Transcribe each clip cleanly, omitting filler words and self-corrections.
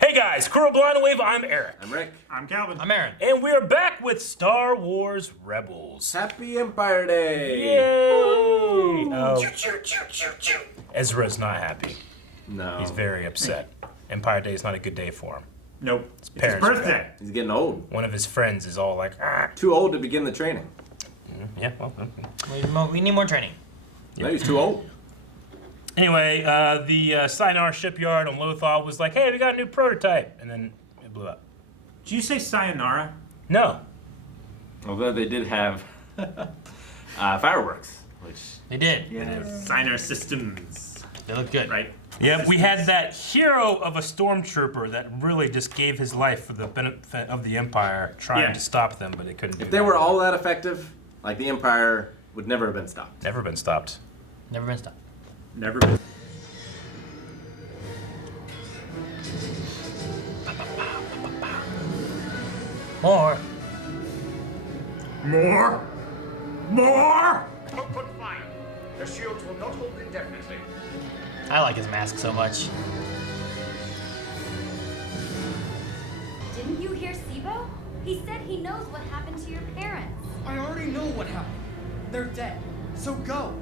Hey guys, Crew of Blind Wave, I'm Eric. I'm Rick. I'm Calvin. I'm Aaron. And we're back with Star Wars Rebels. Happy Empire Day! Yay! Oh, Ezra's not happy. No. He's very upset. Empire Day is not a good day for him. Nope. It's his parents are birthday. back. He's getting old. One of his friends is all like, ah. Too old to begin the training. Yeah, well. We need more training. No, he's too old. Anyway, the Sinar shipyard on Lothal was like, hey, we got a new prototype. And then it blew up. Did you say sayonara? No. Although they did have fireworks, which... They did. Yeah. Signer Systems. They look good. Right. Yeah, we had that hero of a stormtrooper that really just gave his life for the benefit of the Empire, trying to stop them, but it couldn't do If they were all that effective, like the Empire would never have been stopped. Never been stopped. Never been stopped. Never been. More. More? More? Open fire. The shields will not hold indefinitely. I like his mask so much. Didn't you hear Sibo? He said he knows what happened to your parents. I already know what happened. They're dead. So go.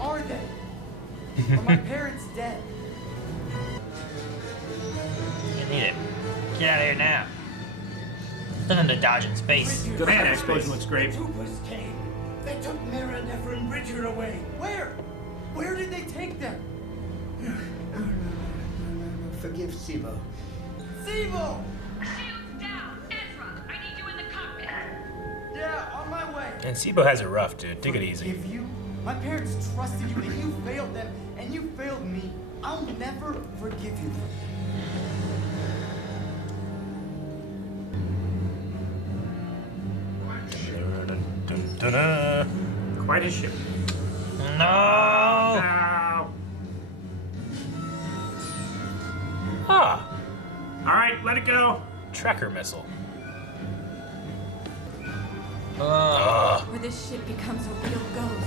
Are they? Are my parents dead? You need it. Get out of here now. Nothing to dodge in space. Good Man, that hyperspace. explosion looks great. Troopers came. They took Mira, Nefer, and Bridger away. Where? Where did they take them? Forgive Sibo. Sibo! Shields down! Ezra, I need you in the cockpit. Yeah, on my way. And Sibo has it rough, dude. Take it easy. Forgive you? My parents trusted you, and you failed them, and you failed me. I'll never forgive you. Quite a ship. No. Now. Ah, All right, let it go. tracker missile. Where this ship becomes a real ghost.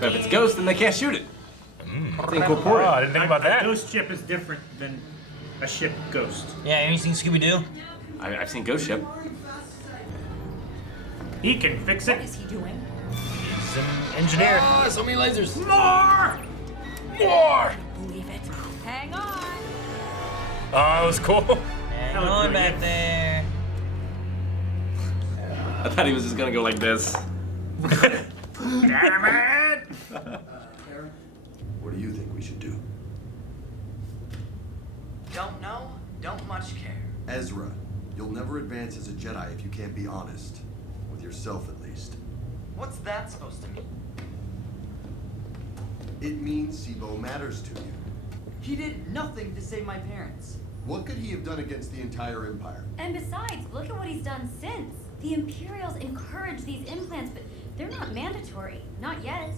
But if it's Ghost, then they can't shoot it. It's incorporeal. Oh, I didn't think about A that. ghost ship is different than a ship ghost. Yeah, have you seen Scooby-Doo? I've seen Ghost Ship. He can fix What it. is he doing? He's an engineer. Oh, so many lasers. More! More! Believe it. Hang on. Oh, that was cool. Hang That was on really back good. there. I thought he was just gonna go like this. Damn it! What do you think we should do? Don't know, don't much care. Ezra, you'll never advance as a Jedi if you can't be honest. With yourself, at least. What's that supposed to mean? It means Sibo matters to you. He did nothing to save my parents. What could he have done against the entire Empire? And besides, look at what he's done since. The Imperials encourage these implants, but they're not mandatory. Not yet.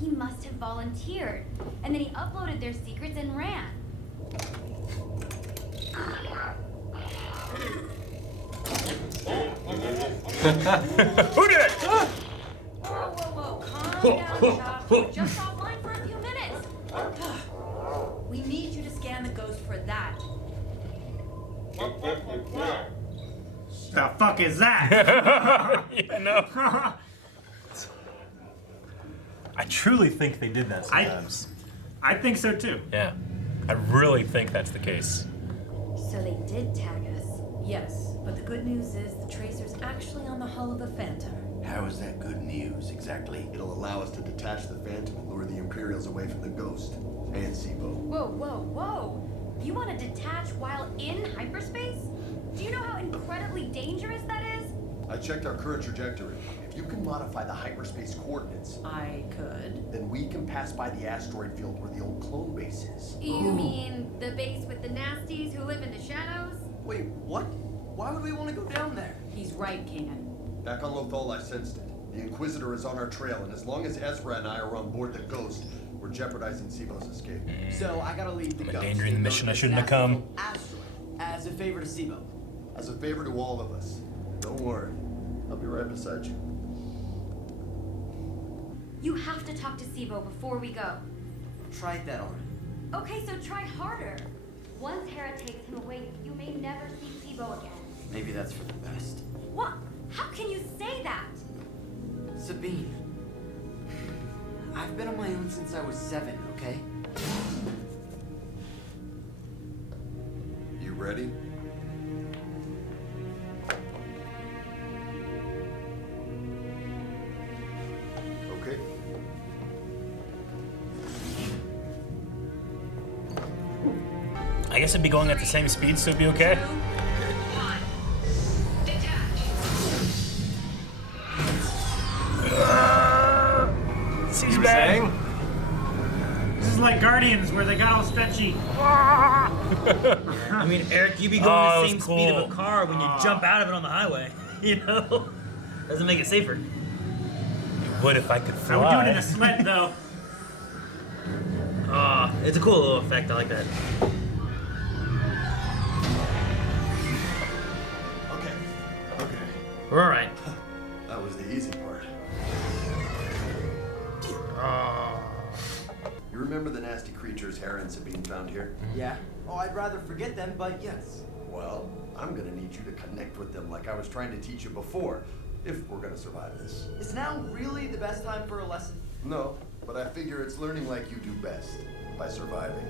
He must have volunteered. And then he uploaded their secrets and ran. Who did it? Whoa, whoa, whoa. Calm down, Chop. We're just offline for a few minutes. We need you to scan the ghost for that. The fuck is that? Yeah, no. I truly think they did that sometimes. I think so too. Yeah. I really think that's the case. So they did tag us. Yes, but the good news is the tracer's actually on the hull of the Phantom. How is that good news, exactly? It'll allow us to detach the Phantom and lure the Imperials away from the Ghost. And Sibo. Whoa, whoa, whoa. You want to detach while in hyperspace? Do you know how incredibly dangerous that is? I checked our current trajectory. If you can modify the hyperspace coordinates, I could. then we can pass by the asteroid field where the old clone base is. You mean the base with the nasties who live in the shadows? Wait, what? Why would we want to go down there? He's right, Kanan. Back on Lothal, I sensed it. The Inquisitor is on our trail, and as long as Ezra and I are on board the Ghost, we're jeopardizing Sibo's escape. So I gotta leave the I'm ghost. endangering the and mission go I to shouldn't have this come. asteroid as a favor to Sibo. As a favor to all of us. Don't worry. I'll be right beside you. You have to talk to Sibo before we go. Tried that already. Okay, so try harder. Once Hera takes him away, you may never see Sibo again. Maybe that's for the best. What? How can you say that? Sabine, I've been on my own since I was 7, okay? You ready? Okay. I guess it'd be going at the same speed, so it'd be okay. He's bang. This is like Guardians where they got all stretchy. I mean, Eric, you be going Oh, the that same was speed of cool. a car when you jump out of it on the highway. You know? Doesn't make it safer. What if I could I fly? would do it in a sled though. It's a cool little effect. I like that. Okay. Okay. We're all right. That was the easy part. You remember the nasty creatures Hera and Sabine found here? Yeah. Oh, I'd rather forget them, but yes. Well, I'm gonna need you to connect with them like I was trying to teach you before, if we're gonna survive this. Is now really the best time for a lesson? No, but I figure it's learning like you do best, by surviving.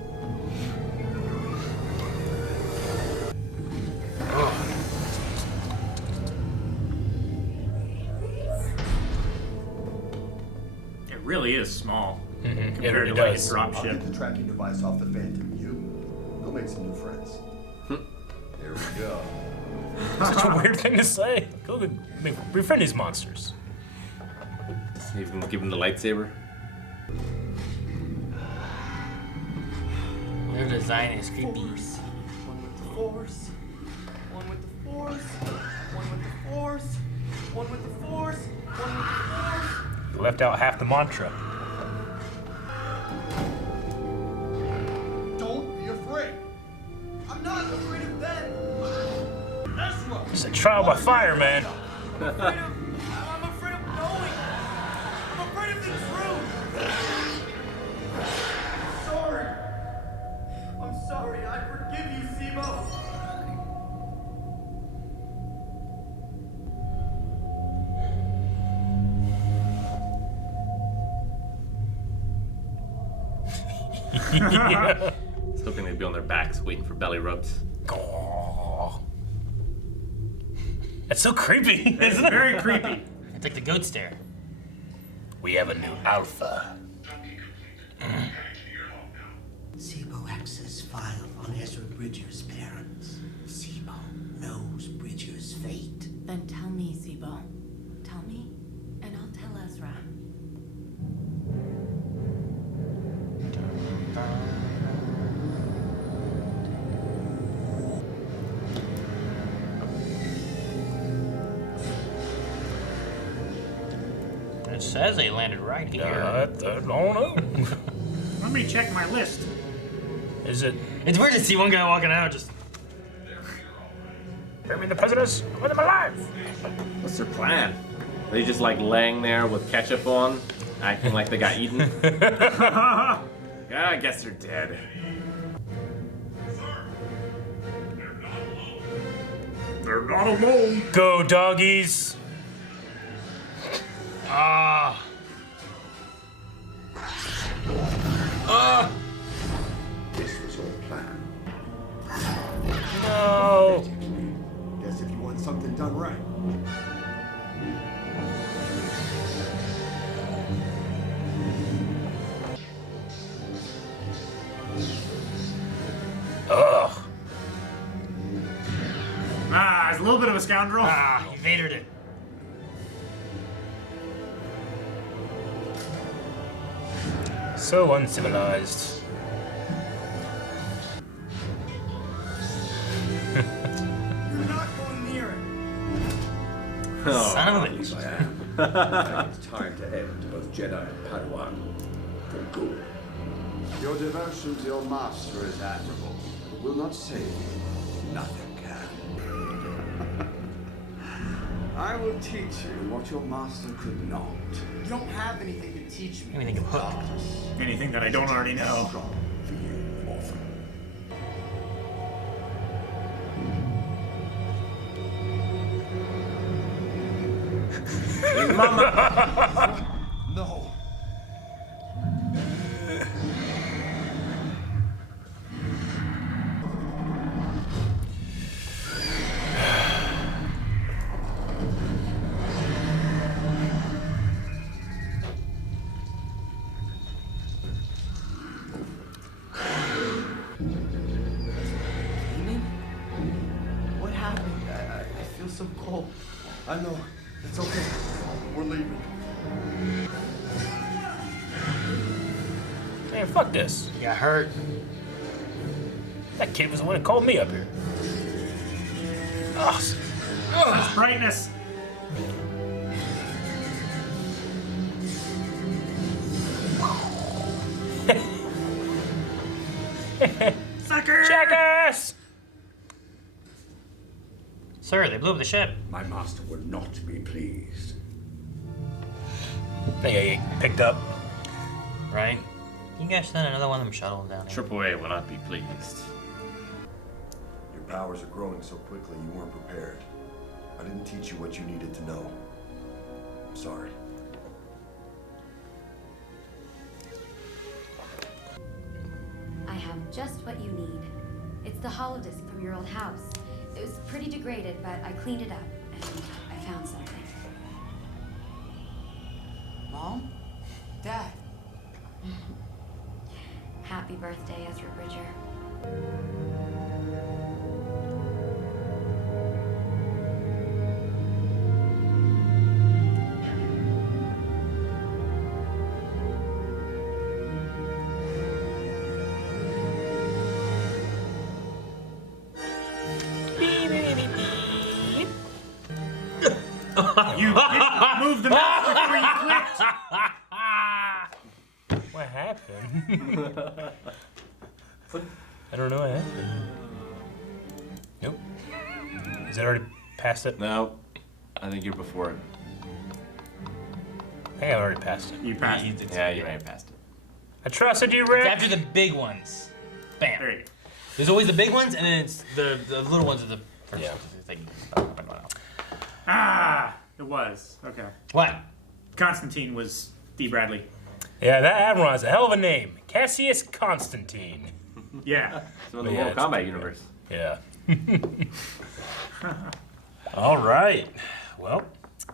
It really is small It compared really to like a does. drop I'll ship. get the tracking device off the Phantom. Go make some new friends. Here we go. Such a weird thing to say. Go befriend these monsters. Even give him the lightsaber. Their design is creepy. One with the Force. One with the Force. One with the Force. One with the Force. One with the Force. Left out half the mantra. Don't be afraid. I'm not afraid of them. Ezra! It's a trial by fire, man. I'm afraid of knowing. I'm afraid of the truth. Sorry. I'm sorry. I forgive you, Sibo. Yeah. I was hoping they'd be on their backs waiting for belly rubs. Oh. That's so creepy, It's isn't it? very creepy. It's like the goat stare. We have a new alpha. Sibo access file on Ezra Bridger's parents. Sibo knows Bridger's fate. Then tell me, Sibo. Tell me, and I'll tell Ezra. It says they landed right here. I don't know. Let me check my list. Is it? It's weird to see one guy walking out just. Bring me the prisoners. I want them alive. What's their plan? Are they just like laying there with ketchup on, acting like they got eaten? Yeah, I guess they're dead. They're not alone. Go, doggies. Ah. This was all planned. No. Guess if you want something done right. Ugh. Ah, he's a little bit of a scoundrel. Ah, he Vadered it. So uncivilized. You're not going near it. Son of a bitch. It's time to end both Jedi and Padawan. For good. Your devotion to your master is admirable. It will not save you. Nothing can. I will teach you what your master could not. You don't have anything to teach me? Anything can hook. Anything that I don't already know. Strong for you, orphan. His mama. No. What happened? I feel so cold. I know. It's okay. We're leaving. Man, fuck this. You got hurt. That kid was the one that called me up here. Oh, Brightness. Sucker! jackass! Sir, they blew up the ship. My master would not be pleased. They get picked up. Right? You guys send another one of them shuttles down here. AAA will not be pleased. Your powers are growing so quickly you weren't prepared. I didn't teach you what you needed to know. I'm sorry. I have just what you need. It's the holodisc from your old house. It was pretty degraded, but I cleaned it up, and I found something. Mom? Dad? Happy birthday, Ezra Bridger. You didn't move the mouse before you clicked. What happened? I don't know what happened. Nope. Is it already past it? No, I think you're before it. I think I already passed it. You passed. Yeah, you may have passed it. I trusted you, It's Rick. after the big ones. Bam. There you go. There's always the big ones, and then it's the little ones are the first Yeah. thing. Ah, it was. Okay. What? Constantine was D. Bradley. Yeah, that admiral has a hell of a name. Cassius Constantine. Yeah. It's in the Yeah, Mortal it's Kombat pretty universe. Yeah. All right. Well,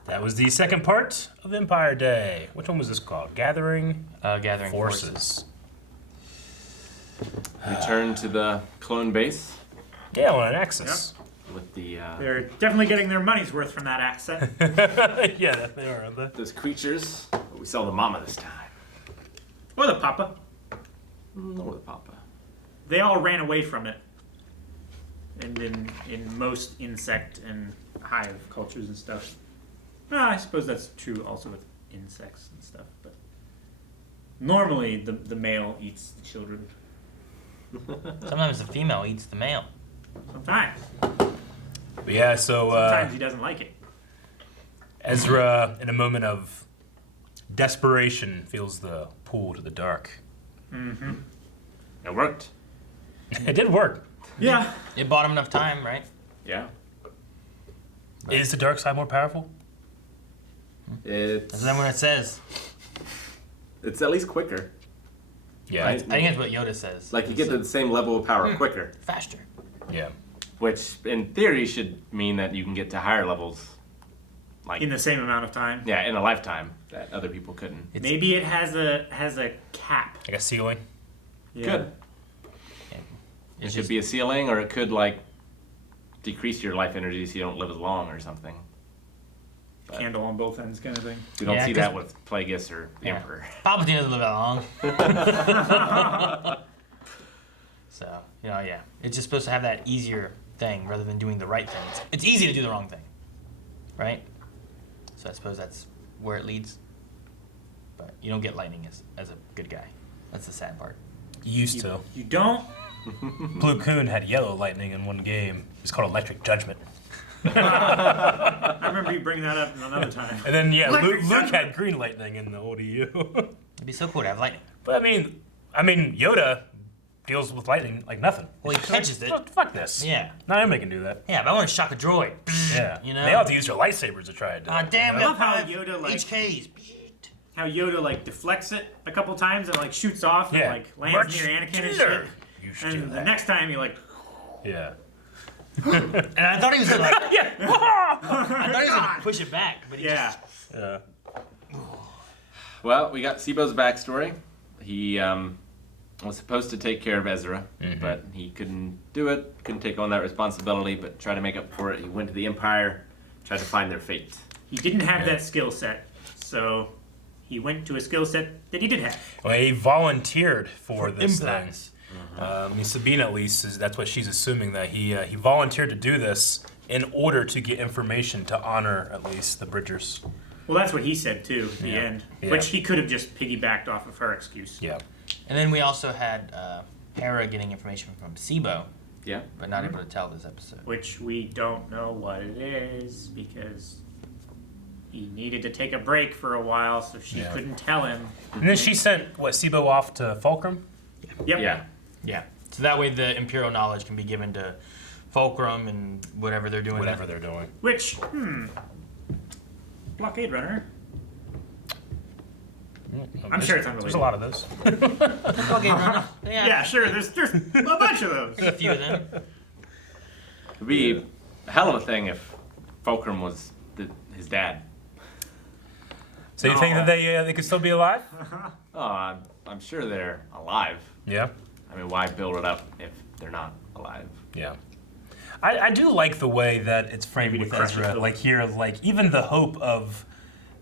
that was the second part of Empire Day. Which one was this called? Gathering Gathering Forces. Return to the clone base Yeah, on an Axis. with the They're definitely getting their money's worth from that accent. Yeah, they are, aren't they? those creatures. But we saw the mama this time. Or the papa. Or the papa. They all ran away from it. And in most insect and hive cultures and stuff. Well, I suppose that's true also with insects and stuff. But normally the male eats the children. Sometimes the female eats the male. Sometimes. But yeah, so Sometimes he doesn't like it. Ezra, in a moment of desperation, feels the pull to the dark. Mm-hmm. It worked. It did work. Yeah. It bought him enough time, right? Yeah. Is the dark side more powerful? It's That's not what it says. it's at least quicker. Yeah. Right? I think that's what Yoda says. Like you get to the same level of power quicker, Faster. Yeah. which in theory should mean that you can get to higher levels. Like In the same amount of time. yeah, in a lifetime that other people couldn't. Maybe it has a cap. Like a ceiling. Yeah. Could. It should be a ceiling, or it could like decrease your life energy so you don't live as long or something. Candle on both ends kind of thing. We don't Yeah, see 'cause- that with Plagueis or the Yeah. Emperor. Palpatine doesn't live that long. So, yeah. It's just supposed to have that easier thing rather than doing the right thing. It's easy to do the wrong thing. Right? So I suppose that's where it leads. But you don't get lightning as a good guy. That's the sad part. Used to. You don't? Plo Koon had yellow lightning in one game. It's called Electric Judgment. I remember you bringing that up another time. And then Electric Luke thunder. had green lightning in the old EU. It'd be so cool to have lightning. But I mean, Yoda deals with lightning like nothing. Well, he catches it. Fuck this. Yeah. Not anybody can do that. Yeah, but I want to shock a droid. Yeah. You know? They all have to use their lightsabers to try it. Ah, damn, I we love got how 5 Yoda like HKs. how Yoda like deflects it a couple times and like shoots off Yeah. and like lands near Anakin and shit. You should do And the that. next time he like Yeah. And I thought he was gonna like, Yeah. I thought he was gonna push it back, but he yeah. just Yeah. Well, we got Sibo's backstory. He was supposed to take care of Ezra, but he couldn't do it, couldn't take on that responsibility, but tried to make up for it. He went to the Empire, tried to find their fate. He didn't have that skill set, so he went to a skill set that he did have. Well, he volunteered for this implants. thing. I mean, Sabine at least that's what she's assuming, that he volunteered to do this in order to get information to honor at least the Bridgers. Well, that's what he said too at the end, Yeah. which he could have just piggybacked off of her excuse. Yeah. And then we also had Hera getting information from Sibo, Yeah. but not able to tell this episode. Which we don't know what it is because he needed to take a break for a while, so she Yeah. couldn't tell him. And then she sent Sibo off to Fulcrum. Yep. Yeah. Yeah. So that way the Imperial knowledge can be given to Fulcrum and whatever they're doing. Whatever they're doing. Which, Blockade Runner. I'm sure it's unrelated. There's a lot of those. Okay, Runner. Yeah. Yeah, sure. There's a bunch of those. A few of them. It'd be a hell of a thing if Fulcrum was his dad. So you think that they could still be alive? Oh, I'm sure they're alive. Yeah. I mean, why build it up if they're not alive? Yeah. I do like the way that it's framed Maybe with to crush Ezra. it. Like here, like even the hope of,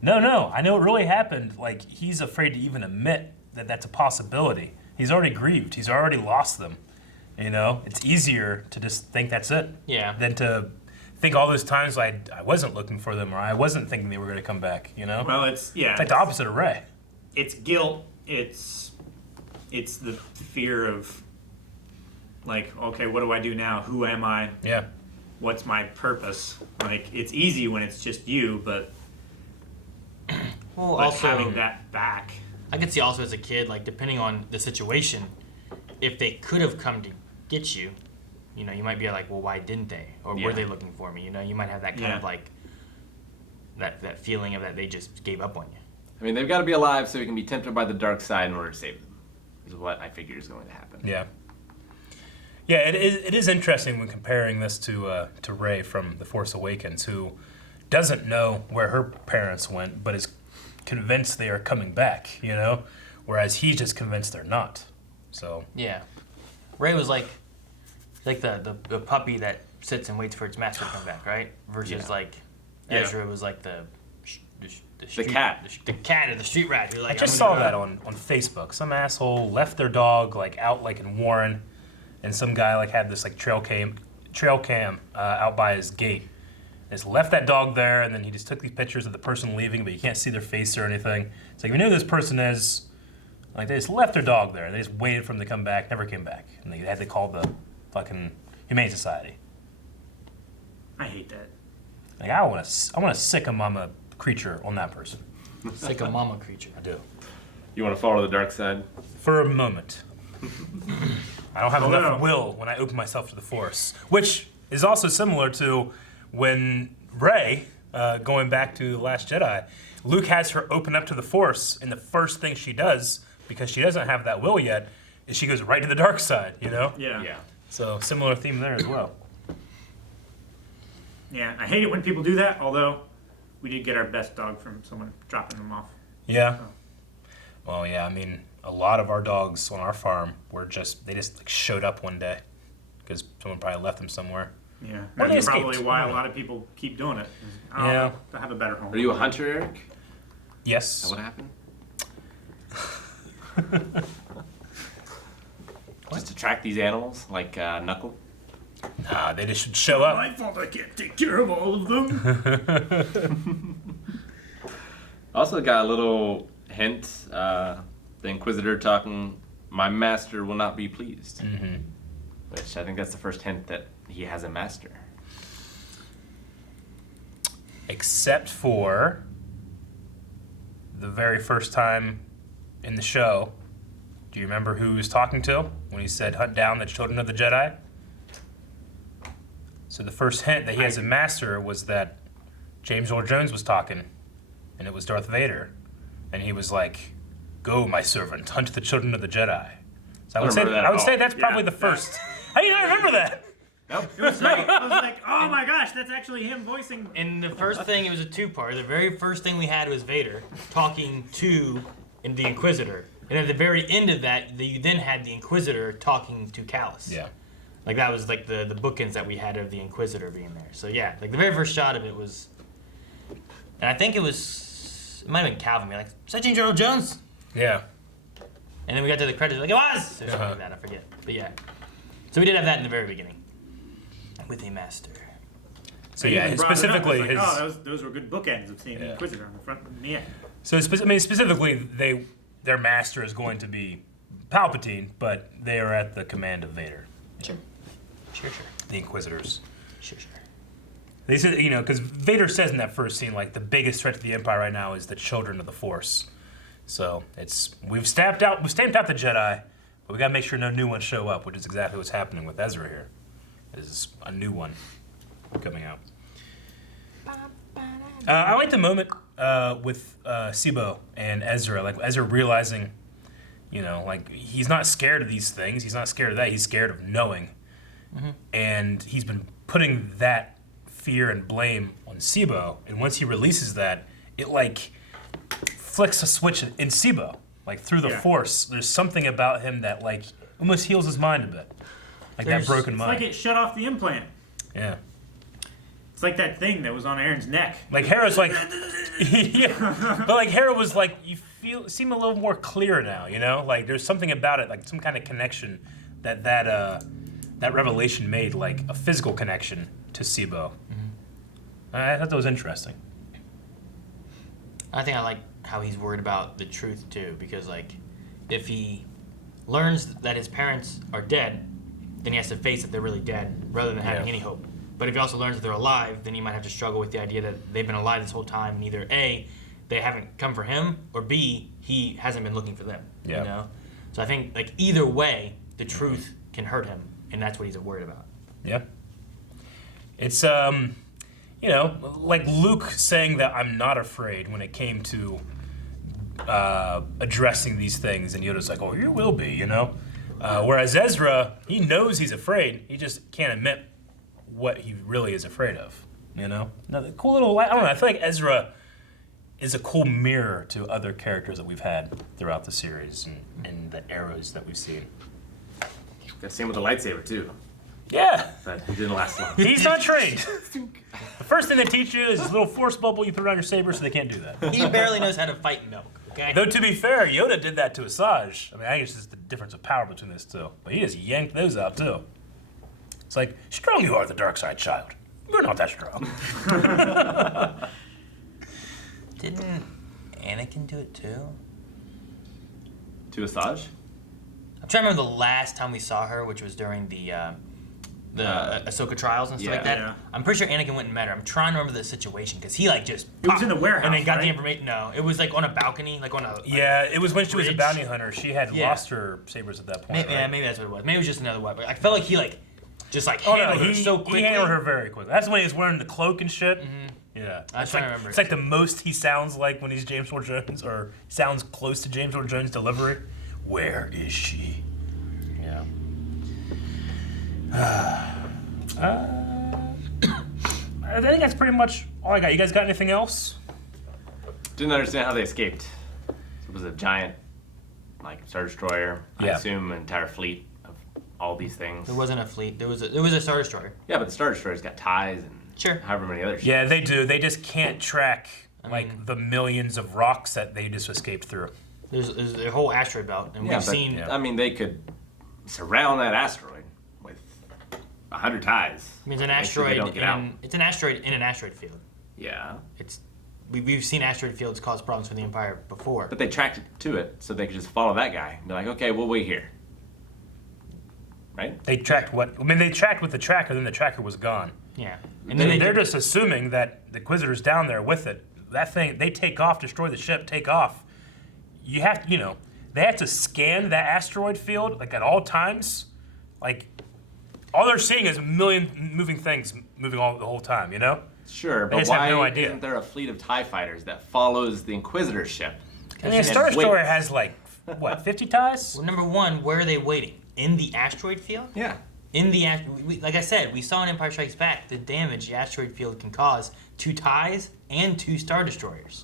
no, I know it really happened. Like he's afraid to even admit that that's a possibility. He's already grieved. He's already lost them. You know, it's easier to just think that's it. Yeah. Than to think all those times I wasn't looking for them or I wasn't thinking they were going to come back. You know. Well, it's It's like the opposite of Rey. It's guilt. It's the fear of like, okay, what do I do now? Who am I? Yeah. What's my purpose? Like, it's easy when it's just you, but Well, but also having that back. I could see also as a kid, like depending on the situation, if they could have come to get you, you know, you might be like, well, why didn't they? Or were Yeah. they looking for me? You know, you might have that kind of Yeah. like that feeling of that they just gave up on you. I mean, they've got to be alive so he can be tempted by the dark side in order to save them. Is what I figure is going to happen. Yeah. Yeah, it is interesting when comparing this to Rey from The Force Awakens, who doesn't know where her parents went, but is convinced they are coming back, you know? Whereas he's just convinced they're not. So, Yeah. Rey was like the puppy that sits and waits for its master to come back, right? Versus like Yeah. Ezra was like the street, cat. the cat or the street rat who like I just saw that on Facebook. Some asshole left their dog like out like in Warren, and some guy like had this like trail cam out by his gate. And just left that dog there, and then he just took these pictures of the person leaving, but you can't see their face or anything. It's like, we know who this person is. Like, they just left their dog there. They just waited for him to come back, never came back. And they had to call the fucking Humane Society. I hate that. Like, I want a sick mama creature on that person. It's like a mama creature. I do. You want to follow the dark side? For a moment. I don't have Oh, enough no. will when I open myself to the Force. Which is also similar to when Rey, going back to The Last Jedi, Luke has her open up to the Force, and the first thing she does, because she doesn't have that will yet, is she goes right to the dark side, you know? Yeah. So, similar theme there as well. Yeah, I hate it when people do that, although we did get our best dog from someone dropping them off. Yeah. Well, yeah, I mean, a lot of our dogs on our farm were they just like, showed up one day because someone probably left them somewhere. Yeah. Or they That's probably escaped. why a lot of people keep doing it. Yeah. To have a better home. Are you a hunter, Eric? Is Yes. that what happened? Just to track these animals, like Knuckle? Nah, they just should show up. My fault I can't take care of all of them. Also got a little hint, the Inquisitor talking, my master will not be pleased. Mm-hmm. Which I think that's the first hint that he has a master. except for the very first time in the show. Do you remember who he was talking to when he said, "Hunt down the children of the Jedi"? So the first hint that he has a master was that James Earl Jones was talking, and it was Darth Vader, and he was like, "Go, my servant, hunt the children of the Jedi." So I would say that's probably the first. How do you not remember that? Nope. It was great. I was like, oh my gosh, that's actually him voicing. In the first thing, it was a two-part. The very first thing we had was Vader talking to the Inquisitor. And at the very end of that, you then had the Inquisitor talking to Callus. Yeah. Like, that was like the bookends that we had of the Inquisitor being there. So yeah, like the very first shot of it was... And I think it might have been Calvin being like, "Is that James Earl Jones?" Yeah. And then we got to the credits, like, "It was!" Or something like that, I forget. But yeah. So we did have that in the very beginning. With a master. So yeah, specifically like, his... Oh, those were good bookends of seeing the Inquisitor on the front and the end. So specifically, their master is going to be Palpatine, but they are at the command of Vader. Sure. The Inquisitors. Sure. They said, because Vader says in that first scene, like, the biggest threat to the Empire right now is the children of the Force. So we've stamped out the Jedi, but we gotta make sure no new ones show up, which is exactly what's happening with Ezra here. There's a new one coming out. I like the moment with Sibo and Ezra, like Ezra realizing, like he's not scared of these things. He's not scared of that. He's scared of knowing, and he's been putting that fear and blame on Sibo. And once he releases that, it like flicks a switch in Sibo, like through the Force. There's something about him that like almost heals his mind a bit, like that broken mind. It's like it shut off the implant. Yeah. It's like that thing that was on Aaron's neck. Like Hera's like, yeah. But like Hera was like, you seem a little more clear now, Like there's something about it, like some kind of connection that revelation made, like a physical connection to Sibo. I thought that was interesting. I think I like how he's worried about the truth too, because like, if he learns that his parents are dead, then he has to face that they're really dead, rather than having any hope. But if he also learns that they're alive, then he might have to struggle with the idea that they've been alive this whole time, and either A, they haven't come for him, or B, he hasn't been looking for them. Yeah. So I think like either way, the truth can hurt him, and that's what he's worried about. Yeah. It's like Luke saying that I'm not afraid when it came to addressing these things, and Yoda's like, "Oh, you will be," Whereas Ezra, he knows he's afraid, he just can't admit what he really is afraid of, Another cool little, I don't know, I feel like Ezra is a cool mirror to other characters that we've had throughout the series and the eras that we've seen. Got same with the lightsaber too. Yeah. But it didn't last long. He's not trained. The first thing they teach you is this little force bubble you put around your saber, so they can't do that. He barely knows how to fight milk, okay? Though to be fair, Yoda did that to Asajj. I think it's just the difference of power between those two. But he just yanked those out too. It's like, strong you are, the dark side child. You're not that strong. Didn't Anakin do it too? To Asajj? I'm trying to remember the last time we saw her, which was during the Ahsoka trials and stuff like that. Yeah. I'm pretty sure Anakin went and met her. I'm trying to remember the situation because he like just. It was in the warehouse, and then got right? the information. No, it was like on a balcony, like on a. Yeah, it was when she was a bridge. bounty hunter. She had lost her sabers at that point. Maybe, right? Yeah, maybe that's what it was. Maybe it was just another weapon. I felt like he like just like Oh no, handled her so quickly. He handled her very quickly. That's when he was wearing the cloak and shit. Yeah, I was trying to remember. It's like the most he sounds like when he's James Earl Jones, or sounds close to James Earl Jones' delivery. Where is she? Yeah. I think that's pretty much all I got. You guys got anything else? Didn't understand how they escaped. It was a giant, like, Star Destroyer. I assume an entire fleet of all these things. There wasn't a fleet. There was a Star Destroyer. Yeah, but the Star Destroyer's got ties and however many other ships. Yeah, they do. They just can't track the millions of rocks that they just escaped through. There's a whole asteroid belt, and we've seen. I mean, they could surround that asteroid with 100 ties. I mean, it's an asteroid. It's an asteroid in an asteroid field. Yeah. We've seen asteroid fields cause problems for the Empire before. But they tracked it to it, so they could just follow that guy and be like, okay, we'll wait here. Right? They tracked what? I mean, they tracked with the tracker, then the tracker was gone. Yeah. And then they're just assuming that the Inquisitor's down there with it. That thing, they take off, destroy the ship, take off. You have to, they have to scan that asteroid field like at all times. Like, all they're seeing is a million moving things moving all the whole time, Sure, They but just have why no idea. isn't there a fleet of TIE fighters that follows the Inquisitor ship? I mean, Star Destroyer has like, what, 50 ties? Well, number one, where are they waiting? In the asteroid field? Yeah. In the like I said, we saw in Empire Strikes Back the damage the asteroid field can cause to TIEs and to Star Destroyers.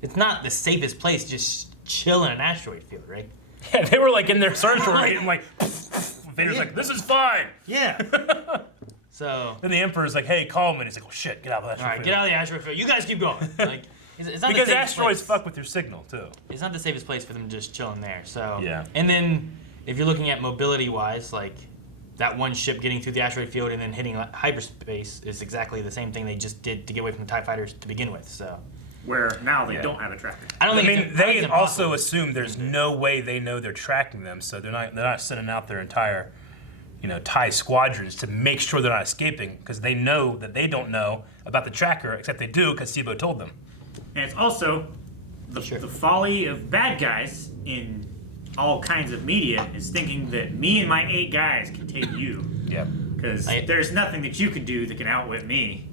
It's not the safest place to just chill in an asteroid field, right? Yeah, they were like in their Star Destroyer and like, Vader's like, this is fine. Yeah. So. Then the Emperor's like, hey, call him. And he's like, oh shit, get out of the asteroid All right, field. get out of the asteroid field. You guys keep going. Like, it's not because the safest asteroids place. fuck with your signal too. It's not the safest place for them to just chill in there. So. Yeah. And then if you're looking at mobility-wise, like that one ship getting through the asteroid field and then hitting hyperspace is exactly the same thing they just did to get away from the TIE fighters to begin with. So. Where now they don't have a tracker. I mean, think they it's also assume there's no way they know they're tracking them, so they're not sending out their entire, TIE squadrons to make sure they're not escaping, because they know that they don't know about the tracker, except they do because Sibo told them. And it's also the folly of bad guys in all kinds of media is thinking that me and my 8 guys can take you. Yeah. Because there's nothing that you can do that can outwit me.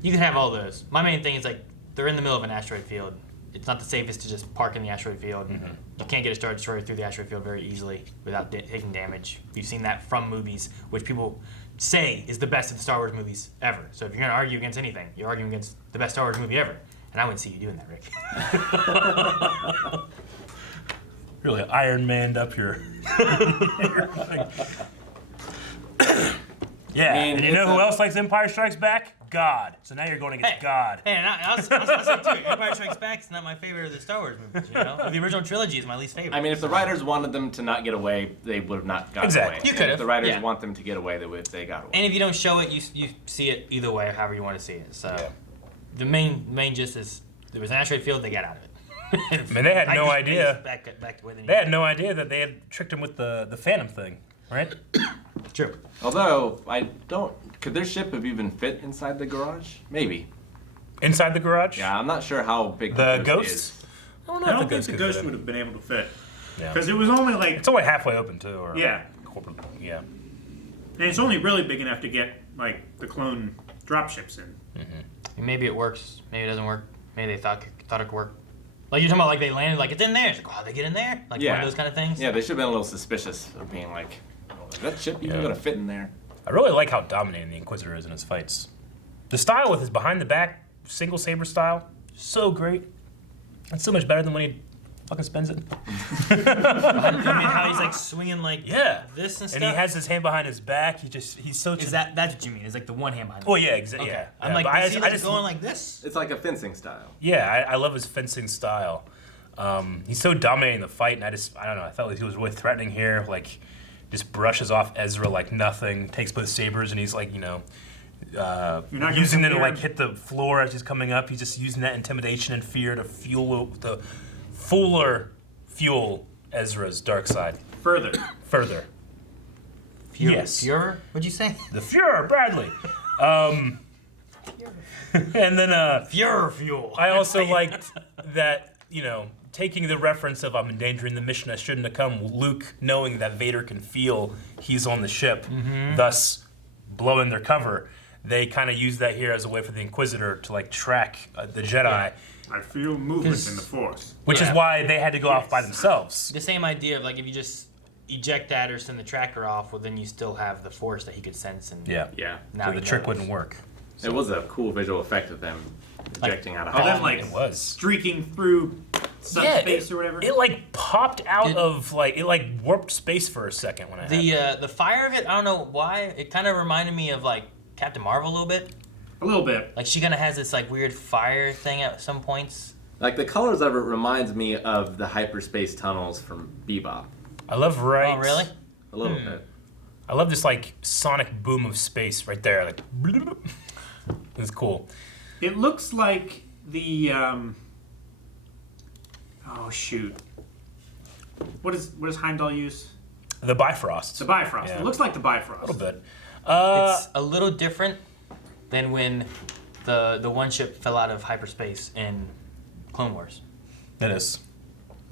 You can have all those. My main thing is like they're in the middle of an asteroid field. It's not the safest to just park in the asteroid field. Mm-hmm. You can't get a Star Destroyer through the asteroid field very easily without taking damage. We've seen that from movies, which people say is the best of the Star Wars movies ever. So if you're going to argue against anything, you're arguing against the best Star Wars movie ever. And I wouldn't see you doing that, Rick. Really Iron Man'd up your... Yeah, and you know who else likes Empire Strikes Back? God. So now you're going against God. Hey, and I'll say too, Empire Strikes Back is not my favorite of the Star Wars movies, The original trilogy is my least favorite. I mean, if the writers wanted them to not get away, they would have not gotten away. You could have. If the writers want them to get away, they got away. And if you don't show it, you see it either way, however you want to see it. So the main gist is there was an asteroid field, they got out of it. I mean, they had no idea. Back to where they had no idea that they had tricked him with the Phantom thing, right? True. Although, could their ship have even fit inside the garage? Maybe. Inside the garage? Yeah, I'm not sure how big the the ghost is. I don't think the ghost would have been able to fit. Yeah. Because it was only like... It's only halfway open, too. Or yeah. Yeah. And it's only really big enough to get, like, the clone dropships in. Mm-hmm. Maybe it works. Maybe it doesn't work. Maybe they thought it could work. Like, you're talking about, like, they landed, like, it's in there. It's like, wow, they get in there? Like, one of those kind of things? Yeah, they should have been a little suspicious of being like, is that ship even going to fit in there? I really like how dominating the Inquisitor is in his fights. The style with his behind-the-back single saber style, so great. It's so much better than when he fucking spins it. You mean how he's like swinging like this and stuff? And he has his hand behind his back. He's so. That's what you mean? It's like the one hand behind. Oh yeah, exactly. Okay. Yeah. I'm like, I is he just going like this? It's like a fencing style. Yeah, I love his fencing style. He's so dominating the fight, and I don't know. I felt like he was really threatening here. Like, just brushes off Ezra like nothing. Takes both sabers, and he's like, using them to like hit the floor as he's coming up. He's just using that intimidation and fear to fuel Ezra's dark side. Further. Yes. Fuhrer? What'd you say? The Fuhrer, Bradley. And then Fuhrer fuel. I also liked that, taking the reference of I'm endangering the mission I shouldn't have come, Luke knowing that Vader can feel he's on the ship, thus blowing their cover. They kind of use that here as a way for the Inquisitor to like track the Jedi. Yeah. I feel movement in the Force. Which is why they had to go off by themselves. The same idea of like if you just eject that or send the tracker off, well then you still have the Force that he could sense and yeah. Now so the trick wouldn't work. So. It was a cool visual effect of them ejecting out of them it was streaking through subspace or whatever. It like popped out of like it like warped space for a second when it happened. The fire of it, I don't know why, it kind of reminded me of like Captain Marvel a little bit. A little bit. Like she kind of has this like weird fire thing at some points. Like the colors of it reminds me of the hyperspace tunnels from Bebop. I love Oh really? A little bit. I love this like sonic boom of space right there. Like it's cool. It looks like the oh shoot. What does Heimdall use? The Bifrost. The Bifrost. Yeah. It looks like the Bifrost. A little bit. It's a little different than when the one ship fell out of hyperspace in Clone Wars. It is.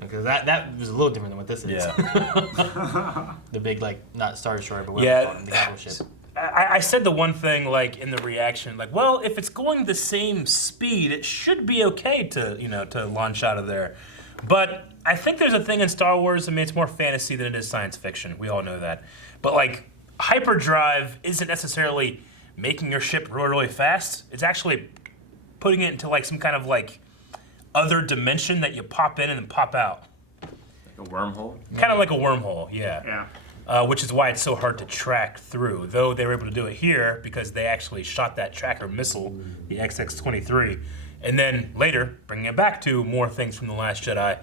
Because that was a little different than what this is. Yeah. The big, like, not Star Destroyer, but whatever the capital ship. I said the one thing, like, in the reaction, like, well, if it's going the same speed, it should be okay to, to launch out of there. But I think there's a thing in Star Wars, I mean, it's more fantasy than it is science fiction. We all know that. But, like, hyperdrive isn't necessarily making your ship really, really fast. It's actually putting it into, like, some kind of, like, other dimension that you pop in and then pop out. Like a wormhole? Kind of like a wormhole, yeah. Yeah. Which is why it's so hard to track through. Though they were able to do it here because they actually shot that tracker missile, the XX-23, and then later bringing it back to more things from The Last Jedi,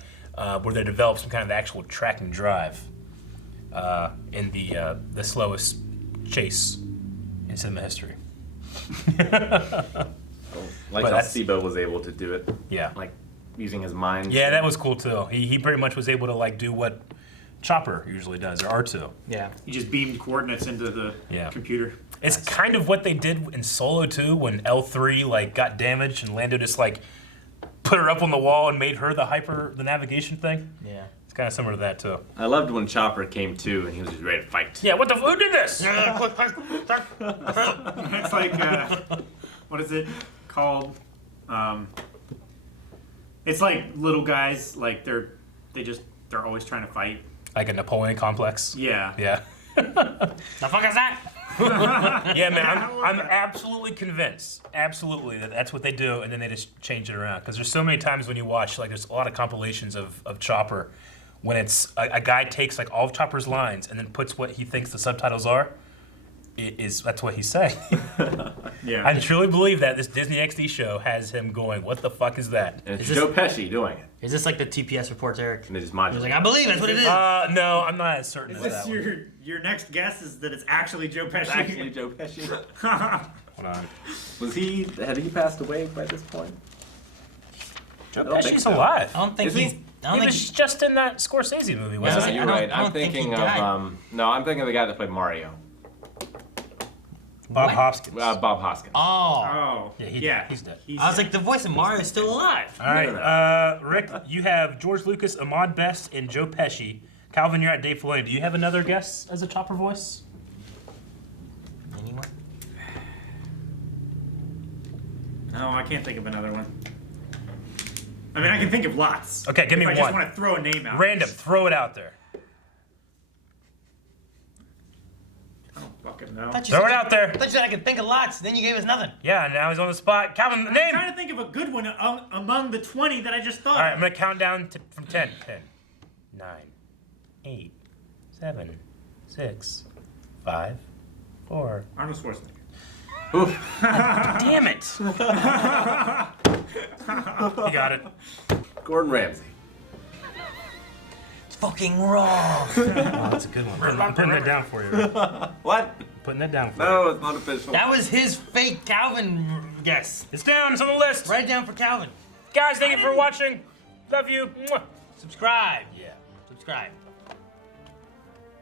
where they developed some kind of actual tracking drive in the slowest chase in cinema history. Like how Sibo was able to do it. Yeah. Like using his mind. Yeah, that was cool too. He pretty much was able to like do what Chopper usually does, or R2. Yeah. He just beamed coordinates into the computer. It's kind of what they did in Solo 2 when L3 like got damaged and Lando just like put her up on the wall and made her the navigation thing. Yeah. It's kind of similar to that too. I loved when Chopper came to and he was just ready to fight. Yeah, who did this? It's like, what is it called? It's like little guys, like they're always trying to fight. Like a Napoleon complex. Yeah. Yeah. The fuck is that? Yeah, man, I'm absolutely convinced, that that's what they do, and then they just change it around. Because there's so many times when you watch, like, there's a lot of compilations of Chopper, when it's a guy takes like all of Chopper's lines and then puts what he thinks the subtitles are. That's what he's saying. Yeah. I truly believe that this Disney XD show has him going, what the fuck is that? And it's Joe Pesci doing it. Is this like the TPS reports, Eric? And they just He modulate. was like, I believe that's what it is. No, I'm not as certain Is of this that your next guess is that it's actually Joe Pesci? It's actually Joe Pesci. Hold on. Had he passed away by this point? Joe I don't think Pesci's so. alive. I don't think Is he? he's. I don't He think was just in that Scorsese movie, Yeah, wasn't he? you're I don't- right. I I'm don't think he thinking of died. no, I'm thinking of the guy that played Mario. Bob Hoskins. Bob Hoskins. Oh. Oh. Yeah, he's dead. I was like, the voice of Mario is still alive. All right, Rick, you have George Lucas, Ahmad Best, and Joe Pesci. Calvin, you're at Dave Filoni. Do you have another guess as a Chopper voice? Anyone? No, I can't think of another one. I mean, I can think of lots. Okay, give me I one. just want to throw a name out. Random, throw it out there. I don't fucking know. Throw it out there. I thought you said I could think of lots, then you gave us nothing. Yeah, now he's on the spot. Calvin, I'm name. trying to think of a good one among the 20 that I just thought. All right, I'm going to count down from 10. 10, 9, 8, 7, 6, 5, 4. Arnold Schwarzenegger. Damn it. You got it. Gordon Ramsay. It's fucking wrong. Oh, that's a good one. I'm putting that down for you. Rick. What? Putting that down for you. No, it's not official. That was his fake Calvin guess. It's down. It's on the list. Write it down for Calvin. Guys, thank you for watching. Love you. Mwah. Subscribe. Yeah. Subscribe.